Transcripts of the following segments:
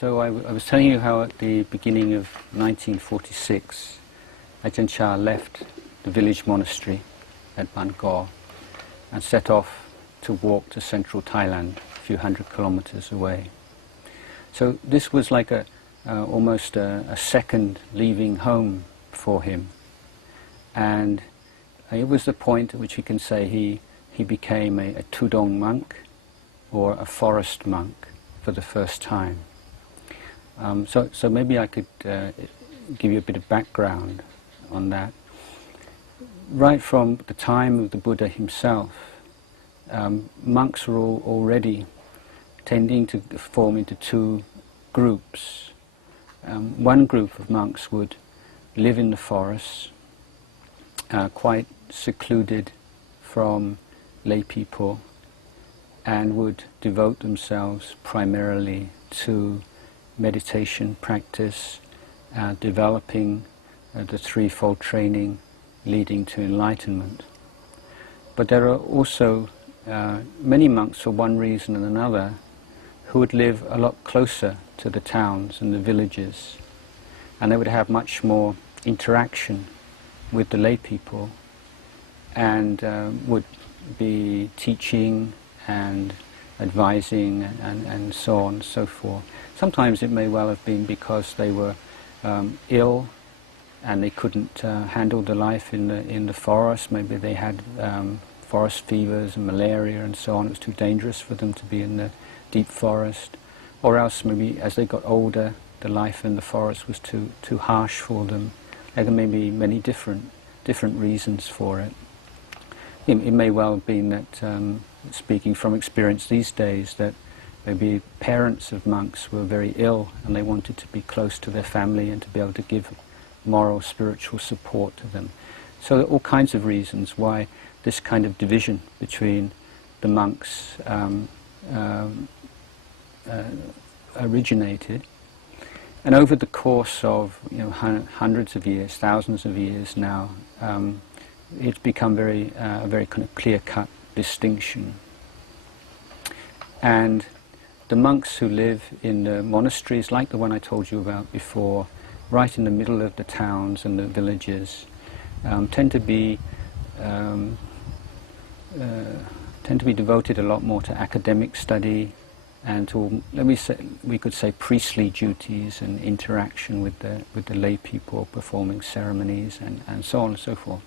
So I was telling you how at the beginning of 1946, Ajahn Chah left the village monastery at Bangor and set off to walk to central Thailand, a few hundred kilometers away. So this was like almost a second leaving home for him. And it was the point at which we can say he became a Tudong monk, or a forest monk, for the first time. So maybe I could give you a bit of background on that. Right from the time of the Buddha himself, monks were already tending to form into two groups. One group of monks would live in the forests, quite secluded from lay people, and would devote themselves primarily to meditation practice, developing the threefold training leading to enlightenment. But there are also many monks, for one reason and another, who would live a lot closer to the towns and the villages, and they would have much more interaction with the lay people, and would be teaching and advising and so on and so forth. Sometimes it may well have been because they were ill and they couldn't handle the life in the forest. Maybe they had forest fevers and malaria and so on. It was too dangerous for them to be in the deep forest. Or else maybe as they got older, the life in the forest was too harsh for them. There may be many different reasons for it. It may well have been that, speaking from experience these days, that maybe parents of monks were very ill and they wanted to be close to their family and to be able to give moral, spiritual support to them. So there are all kinds of reasons why this kind of division between the monks originated. And over the course of hundreds of years, thousands of years now, it's become a very kind of clear-cut distinction. And the monks who live in the monasteries, like the one I told you about before, right in the middle of the towns and the villages, tend to be devoted a lot more to academic study and to, we could say, priestly duties and interaction with the lay people, performing ceremonies and so on and so forth.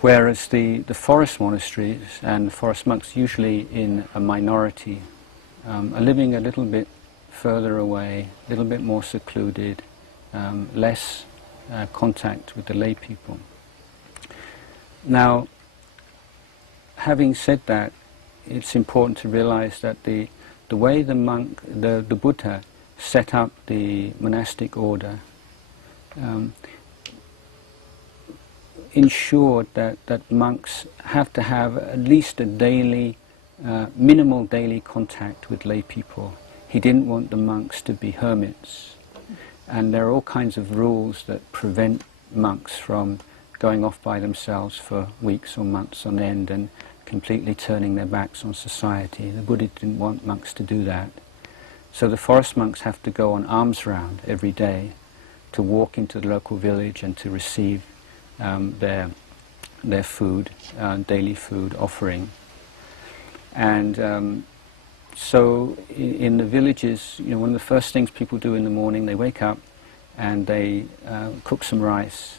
Whereas the forest monasteries and the forest monks, usually in a minority, are living a little bit further away, a little bit more secluded, less contact with the lay people. Now, having said that, it's important to realize that the way the Buddha set up the monastic order ensured that monks have to have at least a daily, minimal daily contact with lay people. He didn't want the monks to be hermits. And there are all kinds of rules that prevent monks from going off by themselves for weeks or months on end and completely turning their backs on society. The Buddha didn't want monks to do that. So the forest monks have to go on alms round every day to walk into the local village and to receive their food, daily food offering. And so in the villages, one of the first things people do in the morning, they wake up and they cook some rice,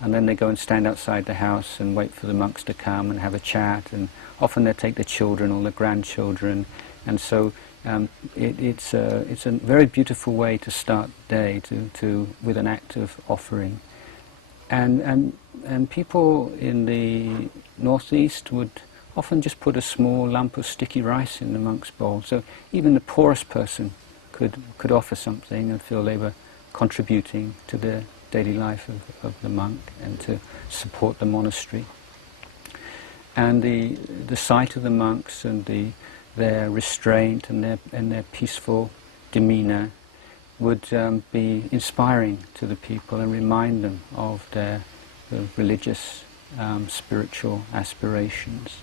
and then they go and stand outside the house and wait for the monks to come and have a chat, and often they take their children or their grandchildren, and so it's a very beautiful way to start the day with an act of offering. And people in the northeast would often just put a small lump of sticky rice in the monk's bowl. So even the poorest person could offer something and feel they were contributing to the daily life of the monk and to support the monastery. And the sight of the monks and their restraint and their peaceful demeanor would be inspiring to the people and remind them of their religious, spiritual aspirations.